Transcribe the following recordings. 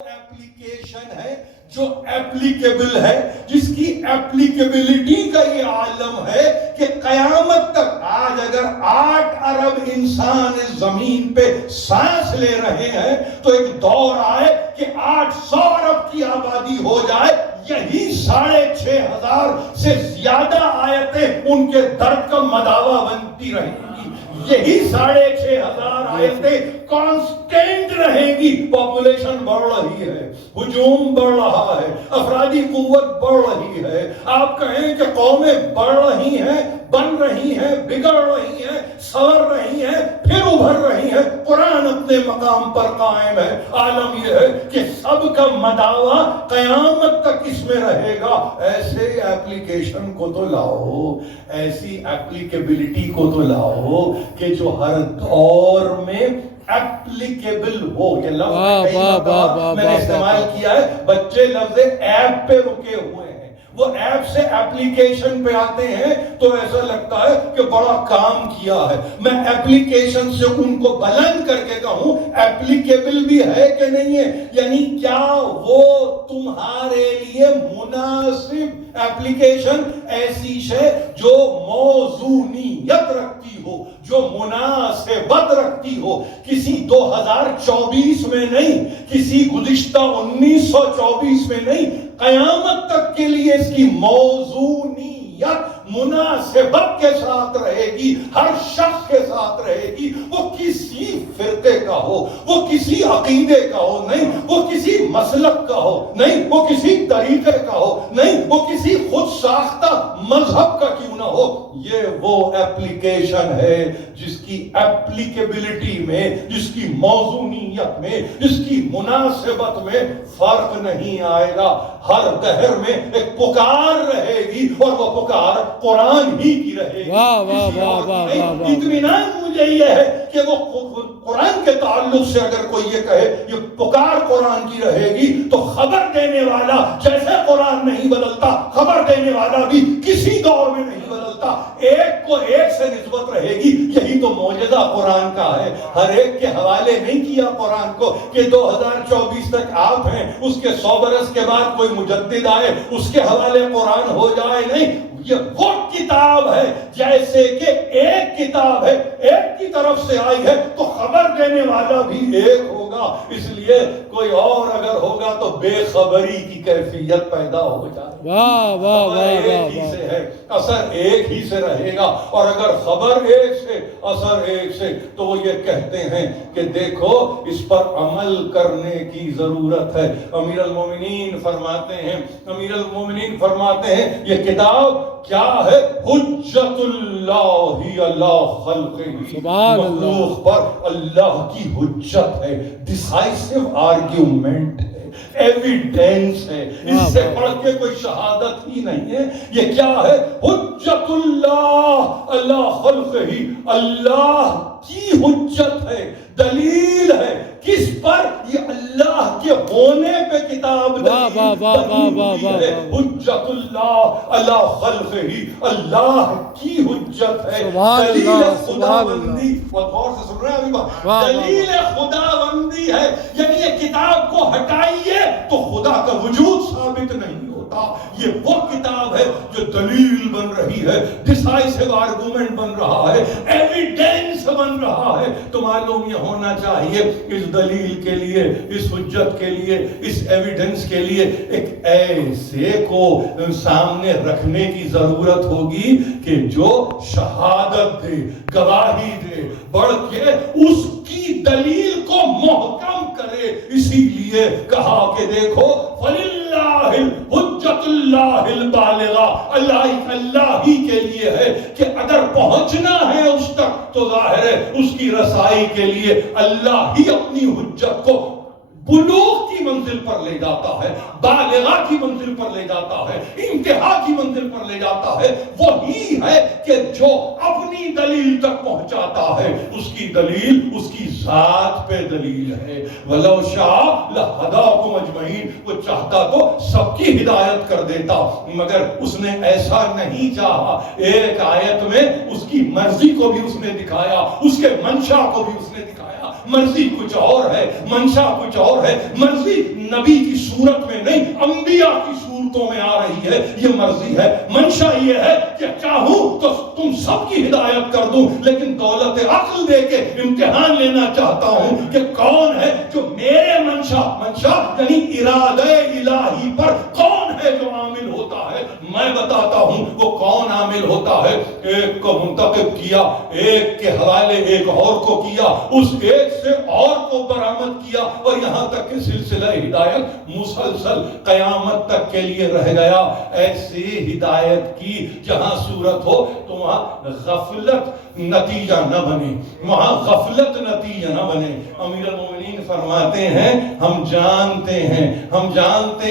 Application ہے جو applicable ہے، جس کی ایپلیکیبلٹی کا یہ عالم ہے کہ قیامت تک آج اگر 8 ارب انسان اس زمین پہ سانس لے رہے ہیں تو ایک دور آئے کہ 800 ارب کی آبادی ہو جائے، یہی 6500 سے زیادہ آیتیں ان کے درد کا مداوا بنتی رہیں گی، یہی 6500 آیتیں کانسٹینٹ رہیں گی۔ پاپولیشن بڑھ رہی ہے، ہجوم بڑھ رہا ہے، افرادی قوت بڑھ رہی ہے، آپ کہیں کہ قومیں بڑھ رہی ہیں، بن رہی ہیں، بگڑ رہی ہیں، سور رہی ہیں، پھر ابھر رہی ہیں، قرآن اپنے مقام پر قائم ہے۔ عالم یہ ہے کہ سب کا مداوا قیامت تک اس میں رہے گا۔ ایسے ایپلیکیشن کو تو لاؤ، ایسی ایپلیکیبلٹی کو تو لاؤ کہ جو ہر دور میں ایپلیکیبل ہو۔ یہ لفظ کئی مرتبہ میں نے استعمال کیا ہے، بچے لفظ ایپ پہ رکے ہوئے ہیں، وہ ایپ سے ایپلیکیشن پہ آتے ہیں تو ایسا لگتا ہے کہ بڑا کام کیا ہے۔ میں ایپلیکیشن سے ان کو بلند کر کے کہوں ایپلیکیبل بھی ہے کہ نہیں ہے، یعنی کیا وہ تمہارے لیے مناسب ایپلیکیشن ایسی ہے جو موزونیت رکھتی ہو، جو مناسبت رکھتی ہو، کسی 2024 میں نہیں، کسی گزشتہ 1924 میں نہیں، قیامت تک کے لیے اس کی موزونیت مناسبت کے ساتھ رہے گی، ہر شخص کے ساتھ رہے گی، وہ کسی فرقے کا ہو، وہ کسی عقیدے کا ہو نہیں، وہ کسی مسلک کا ہو نہیں، وہ کسی طریقے کا ہو نہیں، وہ کسی خود ساختہ مذہب کا کیوں نہ ہو۔ یہ وہ ایپلیکیشن ہے جس کی ایپلیکیبلٹی میں، جس کی موزونیت میں، جس کی مناسبت میں فرق نہیں آئے گا۔ ہر دہر میں ایک پکار رہے گی اور وہ پکار قرآن ہی کی رہے گی۔ اطمینان مجھے یہ ہے کہ وہ قرآن کے تعلق سے اگر کوئی یہ کہے یہ پکار قرآن کی رہے گی تو خبر دینے والا جیسے قرآن نہیں بدلتا، خبر دینے والا بھی کسی دور میں نہیں بدلتا، ایک کو ایک سے نسبت رہے گی۔ یہی تو معجزہ قرآن کا ہے۔ ہر ایک کے حوالے نہیں کیا قرآن کو کہ 2024 تک آپ ہیں، اس کے 100 برس کے بعد کوئی مجدد آئے اس کے حوالے قرآن ہو جائے، نہیں، یہ وہ کتاب ہے جیسے کہ ایک کتاب ہے، ایک کی طرف سے آئی ہے تو خبر دینے والا بھی ایک ہوگا، اس لیے کوئی اور اگر ہوگا تو بے خبری کی کیفیت پیدا ہو جائے گی۔ ایک ہی سے ہے، اثر ایک ہی سے رہے گا، اور اگر خبر ایک سے، اثر ایک سے، تو وہ یہ کہتے ہیں کہ دیکھو اس پر عمل کرنے کی ضرورت ہے۔ امیر المومنین فرماتے ہیں یہ کتاب کیا ہے؟ حجت اللہ علی خلقہ، مخلوق پر اللہ کی حجت ہے، ڈیسائسو آرگیومنٹ ہے، ایویڈنس ہے، اس سے پڑھ کے کوئی شہادت ہی نہیں ہے۔ یہ کیا ہے؟ حجت اللہ علی خلقہ، اللہ کی حجت ہے، دلیل ہے، کس پر؟ یہ اللہ کے ہونے پہ کتاب دلیل ہے۔ حجت اللہ علی خلقہ، اللہ کی حجت ہے، دلیل خداوندی، اور غور سے سن رہے ہیں ابھی بات، دلیل خداوندی ہے، یعنی یہ کتاب کو ہٹائیے تو خدا کا وجود ثابت نہیں ہوتا۔ یہ وہ کتاب ہے جو دلیل بن رہی ہے، ڈیسائسو آرگومنٹ بن رہا ہے، ایویڈنس بن رہا ہے۔ تو معلوم یہ ہونا چاہیے اس دلیل کے لیے، اس حجت کے لیے، اس ایویڈنس کے لیے ایک ایسے کو سامنے رکھنے کی ضرورت ہوگی کہ جو شہادت دے، گواہی دے، بڑھ کے اس کی دلیل کو محکم کرے۔ اسی لیے کہا کہ دیکھو فَلِلَّهِ الْحُجَّةُ اللَّهِ الْبَالِغَةُ، اللہ ہی کے لیے ہے کہ اگر پہنچنا ہے اس تک تو ظاہر ہے اس کی رسائی کے لیے اللہ ہی اپنی حجت کو بلوغ کی منزل پر لے جاتا ہے، بالغہ کی منزل پر لے جاتا ہے، انتہا کی منزل پر لے جاتا ہے۔ وہی ہے کہ جو اپنی دلیل تک پہنچاتا ہے، اس کی دلیل اس کی ذات پہ دلیل ہے۔ وَلَوْ شَاءَ لَهَدَاكُمْ أَجْمَعِينَ، وہ چاہتا تو سب کی ہدایت کر دیتا، مگر اس نے ایسا نہیں چاہا۔ ایک آیت میں اس کی مرضی کو بھی اس نے دکھایا، اس کے منشا کو بھی اس نے دکھایا، مرضی کچھ اور ہے، منشا کچھ اور ہے، مرضی نبی کی صورت میں نہیں انبیاء کی صورتوں میں آ رہی ہے، یہ مرضی ہے، منشا یہ ہے کہ چاہوں تو تم سب کی ہدایت کر دوں، لیکن دولت عقل دے کے امتحان لینا چاہتا ہوں کہ کون ہے جو میرے منشا یعنی ارادہ الہی پر کون ہے جو عامل ہوتا ہے۔ میں بتاتا ہوں وہ کون عامل ہوتا ہے۔ ایک کو منتخب کیا، ایک کے حوالے ایک اور کو کیا، اس ایک سے اور کو برآمد کیا، اور یہاں تک کہ سلسلہ ہدایت مسلسل قیامت تک کے لیے رہ گیا۔ ایسی ہدایت کی جہاں صورت ہو تو وہاں غفلت نتیجہ نہ بنے، وہاں غفلت نتیجہ نہ بنے۔ امیر المومنین فرماتے ہیں ہم جانتے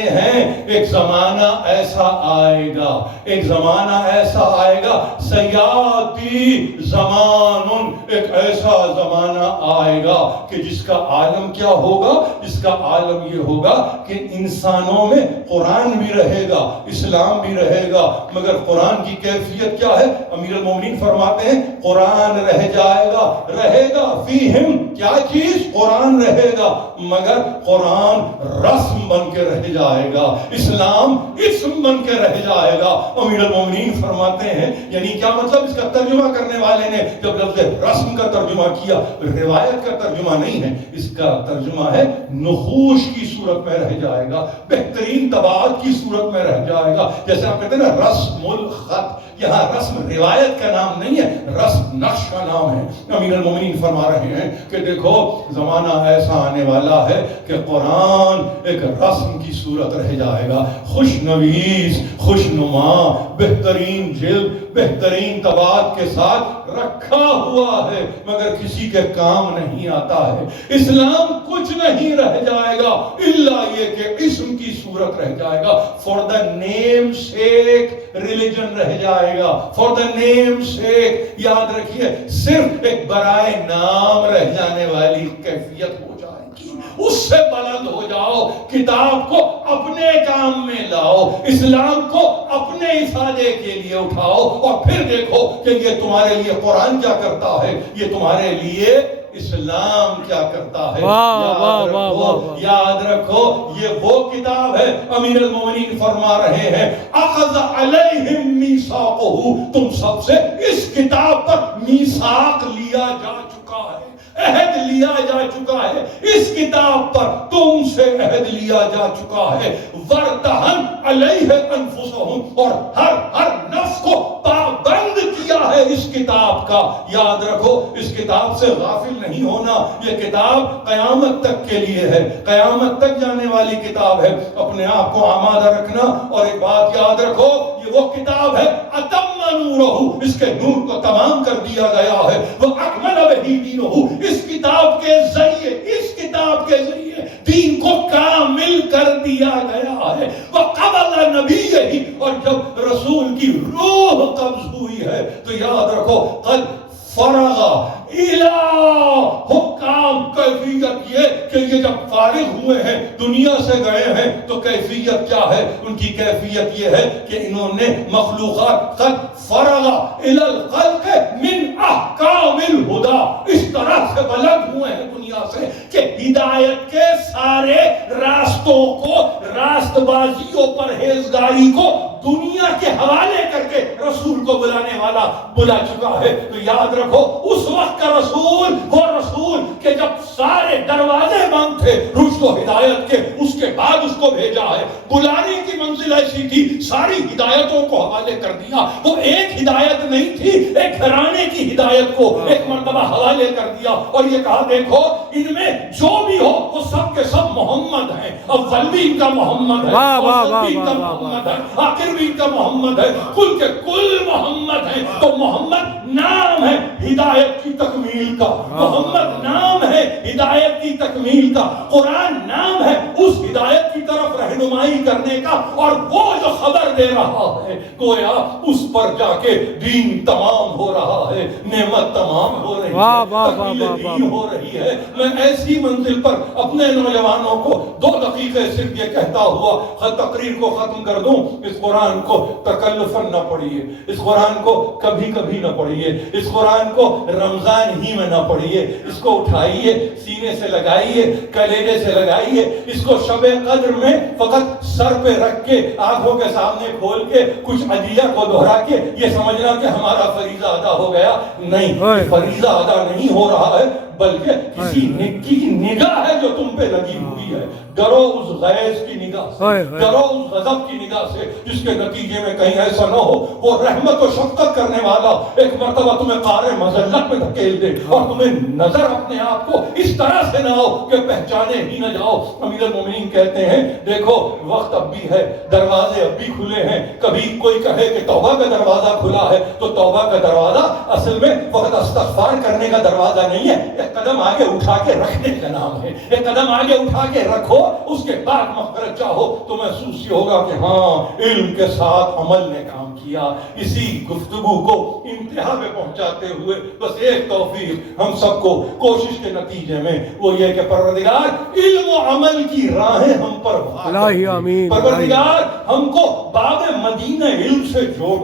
ہیں ایک زمانہ ایسا آئے گا، ایک زمانہ ایسا آئے گا، سیاتی زمان، ایک ایسا زمانہ آئے گا کہ جس کا عالم کیا ہوگا؟ جس کا عالم یہ ہوگا کہ انسانوں میں قرآن بھی رہے گا، اسلام بھی رہے گا، مگر قرآن کی کیفیت کیا ہے؟ امیر المومنین فرماتے ہیں قرآن رہ جائے گا، رہے گا فیہم کیا چیز؟ قرآن رہے گا، مگر قرآن رسم بن کے رہ جائے گا، اسلام اسم بن کے رہ جائے گا۔ امیر المومنین فرماتے ہیں یعنی کیا مطلب؟ اس کا ترجمہ کرنے والے نے جب لفظ رسم کا ترجمہ کیا، روایت کا ترجمہ نہیں ہے، اس کا ترجمہ ہے نقوش کی صورت میں رہ جائے گا، بہترین طباعت کی صورت میں رہ جائے گا۔ جیسے آپ کہتے ہیں نا رسم الخط، یہاں رسم روایت کا نام نہیں ہے، رسم نقش کا نام ہے۔ امیر المومنین فرما رہے ہیں کہ دیکھو زمانہ ایسا آنے والا ہے کہ قرآن ایک رسم کی صورت رہ جائے گا، خوش نویس، خوش نما، بہترین جلد، بہترین طباعت کے ساتھ رکھا ہوا ہے، مگر کسی کے کام نہیں آتا ہے۔ اسلام کچھ نہیں رہ جائے گا الا یہ کہ اسم کی صورت رہ جائے گا، for the name seek religion رہ جائے گا، فار دا نیم سیک، یاد رکھیے صرف ایک برائے نام رہ جانے والی کیفیت ہو جائے گی۔ اس سے بلند ہو جاؤ، کتاب کو اپنے کام میں لاؤ، اسلام کو اپنے افادے کے لیے اٹھاؤ، اور پھر دیکھو کہ یہ تمہارے لیے قرآن کیا کرتا ہے، یہ تمہارے لیے اسلام کیا کرتا ہے۔ یاد رکھو یہ وہ کتاب ہے، امیر المومنین فرما رہے ہیں اخذ علیہم میثاقہ، تم سب سے اس کتاب پر میثاق لیا جا چکا ہے، عہد لیا جا چکا ہے، اس کتاب پر تم سے عہد لیا جا چکا ہے۔ وَارْتَحَنْ عَلَيْهِ أَنفُسَهُمْ، اور ہر نفس کو پابند کیا ہے اس کتاب کا۔ یاد رکھو اس کتاب سے غافل نہیں ہونا، یہ کتاب قیامت تک کے لیے ہے، قیامت تک جانے والی کتاب ہے، اپنے آپ کو آمادہ رکھنا۔ اور ایک بات یاد رکھو یہ وہ کتاب ہے اتم نورہ، اس کے نور کو تمام کر دیا گیا ہے، وہ اکمل بہ دینہ، اس کتاب کے ذریعے دین کو کامل کر دیا گیا ہے۔ وقبض نبیہ، اور جب رسول کی روح قبض ہوئی ہے تو یاد رکھو قد فرغ الہ حکام، کیفیت یہ کہ یہ جب فارغ ہوئے ہیں دنیا سے گئے ہیں تو کیفیت کیا ہے؟ ان کی کیفیت یہ ہے کہ انہوں نے مخلوقات قد فرغ الی الخلق من احکام الہدا، اس طرح سے بلند ہوئے ہیں دنیا سے کہ ہدایت کے سارے راستوں کو، راست بازی و پرہیزگاری کو دنیا کے حوالے کر کے رسول کو بلانے والا بلا چکا ہے۔ تو یاد رکھو اس وقت کا رسول وہ رسول کہ جب سارے دروازے بند تھے رشد و ہدایت کے، اس کے بعد اس کو بھیجا ہے۔ بلانے کی منزل ایسی تھی، ساری ہدایتوں کو حوالے کر دیا۔ وہ ایک ہدایت نہیں تھی، ایک گھرانے کی ہدایت کو ایک مرتبہ حوالے کر دیا اور یہ کہا دیکھو ان میں جو بھی ہو وہ سب کے سب محمد ہیں، اول بھی ان کا محمد ہے، اوسط بھی ان کا محمد ہے، آخر بھی ان کا محمد ہے، کل کے کل محمد ہیں۔ تو محمد نام ہے ہدایت کی تکمیل کا، محمد نام ہے ہدایت کی تکمیل کا، قرآن نام ہے اس ہدایت کی طرف رہنمائی رہنمائی کرنے کا، اور وہ جو خبر دے رہا ہے گویا اس پر جا کے دین تمام ہو رہا ہے، نعمت تمام ہو رہی ہے، تکمیل دین ہو رہی ہے۔ میں ایسی منزل پر اپنے نوجوانوں کو 2 دقیقے صرف یہ کہتا ہوا تقریر کو ختم کر دوں، اس قرآن کو تکلفاً نہ پڑھیے، اس قرآن کو کبھی کبھی نہ پڑھیے، اس قرآن کو رمضان ہی میں نہ پڑھیے، اس کو اٹھائیے، سینے سے لگائیے، کلیجے سے لگائیے، اس کو شب قدر میں فقط سر پہ رکھ کے آنکھوں کے سامنے کھول کے کچھ عدیہ کو دہرا کے یہ سمجھنا کہ ہمارا فریضہ ادا ہو گیا، نہیں، فریضہ ادا نہیں ہو رہا ہے، بلکہ کسی کی نگاہ ہے جو تم پہ لگی ہوئی ہے۔ ڈرو اس غیظ کی نگاہ سے، ڈرو اس غضب کی نگاہ سے، جس کے نتیجے میں کہیں ایسا نہ ہو وہ رحمت و شفقت کرنے والا ایک مرتبہ تمہیں قعر مذلت میں دھکیل دے اور تمہیں نظر اپنے آپ کو اس طرح سے نہ ہو کہ پہچانے ہی نہ جاؤ۔ امیر المومنین کہتے ہیں دیکھو وقت اب بھی ہے، دروازے اب بھی کھلے ہیں، کبھی کوئی کہے کہ توبہ کا دروازہ کھلا ہے تو توبہ کا دروازہ اصل میں فقط استغفار کرنے کا دروازہ نہیں ہے، ایک قدم آگے اٹھا کے رکھنے کا نام ہے، ایک قدم آگے اٹھا کے رکھو، اس کے بعد مغفرت چاہو تو محسوس یہ ہوگا کہ ہاں علم کے ساتھ عمل نے کام کیا۔ اسی گفتگو کو انتہا میں پہنچاتے ہوئے بس ایک توفیق ہم سب کو کوشش کے نتیجے میں وہ یہ کہ پروردگار علم و عمل کی راہیں ہم پر آمین، پروردگار ہم کو باب مدینہ علم سے جوڑ،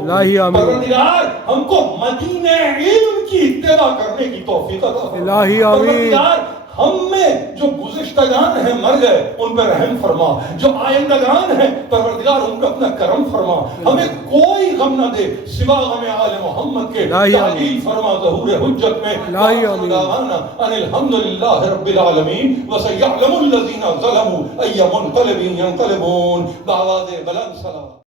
پروردگار ہم کو مدینہ علم کی اتباع کرنے کی توفیق عطا فرما، پروردگار ہم میں جو گزشتگان ہیں مر گئے ان پہ رحم فرما، جو آئندگان ہیں پروردگار ان پہ اپنا کرم فرما، ہمیں کوئی غم نہ دے سوا غم آل محمد کے، تعجیل فرما ظہور حجت میں، دعوانا ان الحمدللہ رب العالمین وسیعلم الذین ظلموا ای منقلب ینقلبون، بآواز بلند صلوات۔